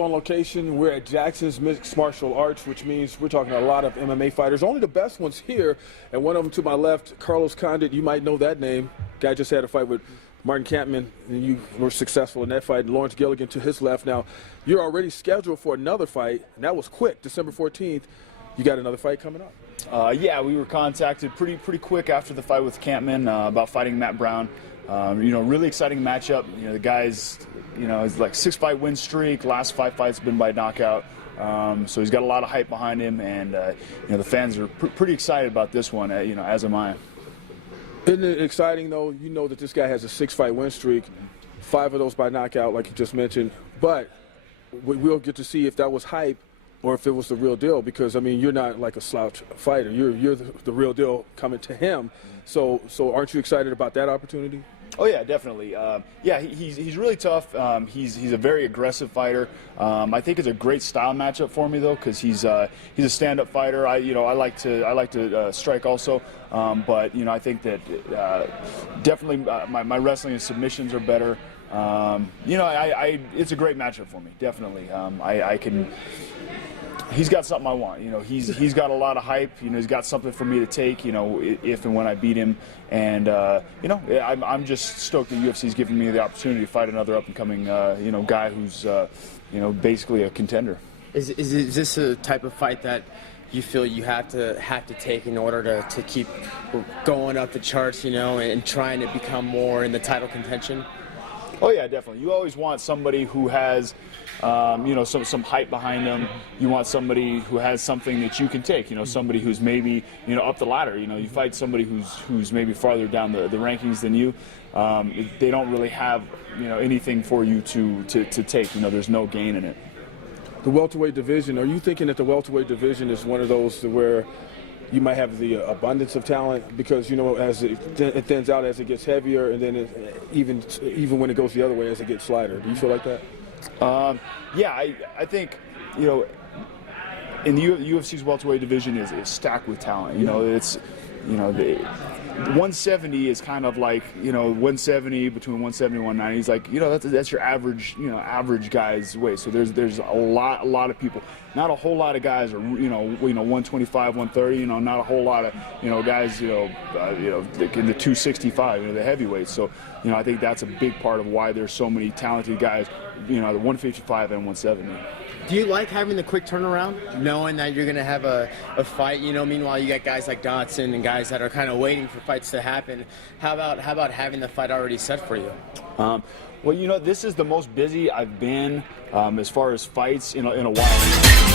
on location. We're at Jackson's Mixed Martial Arts, which means we're talking a lot of MMA fighters. Only the best ones here, and one of them to my left, Carlos Condit. You might know that name. Guy just had a fight with Martin Kampmann, and you were successful in that fight. And Lawrence Gilligan to his left. Now, you're already scheduled for another fight, and that was quick, December 14th. You got another fight coming up? Yeah, we were contacted pretty quick after the fight with Kampmann about fighting Matt Brown. Really exciting matchup. The guy's, it's like 6-fight win streak. Last 5 fights been by knockout. So he's got a lot of hype behind him, and the fans are pretty excited about this one. As am I. Isn't it exciting though? You know that this guy has a 6-fight win streak, 5 of those by knockout, like you just mentioned. But we'll get to see if that was hype or if it was the real deal, because I mean, you're not like a slouch fighter. You're the real deal coming to him. So aren't you excited about that opportunity? Oh yeah, definitely. Yeah, he's really tough. He's a very aggressive fighter. I think it's a great style matchup for me though, because he's a stand-up fighter. I like to strike also, but I think that definitely my wrestling and submissions are better. It's a great matchup for me. Definitely. He's got something I want. He's got a lot of hype. He's got something for me to take. If and when I beat him, and I'm just stoked that UFC's giving me the opportunity to fight another up-and-coming guy who's basically a contender. Is this a type of fight that you feel you have to take in order to keep going up the charts, and trying to become more in the title contention? Oh yeah, definitely. You always want somebody who has, some hype behind them. You want somebody who has something that you can take. Somebody who's maybe, up the ladder. You fight somebody who's maybe farther down the rankings than you. They don't really have, anything for you to take. There's no gain in it. The welterweight division. Are you thinking that the welterweight division is one of those where you might have the abundance of talent, because as it thins out, as it gets heavier, and then even when it goes the other way, as it gets lighter? Do you feel like that? Yeah, I think in the UFC's welterweight division is stacked with talent. It's the 170 is kind of like 170, between 170 and 190 is like that's your average guy's weight. So there's a lot of people. Not a whole lot of guys are 125, 130. Not a whole lot of guys in the 265, the heavyweights. So I think that's a big part of why there's so many talented guys, the 155 and 170. Do you like having the quick turnaround, knowing that you're going to have a fight? Meanwhile you got guys like Dotson and guys that are kind of waiting for fights to happen. How about having the fight already set for you? Well, this is the most busy I've been as far as fights in a while.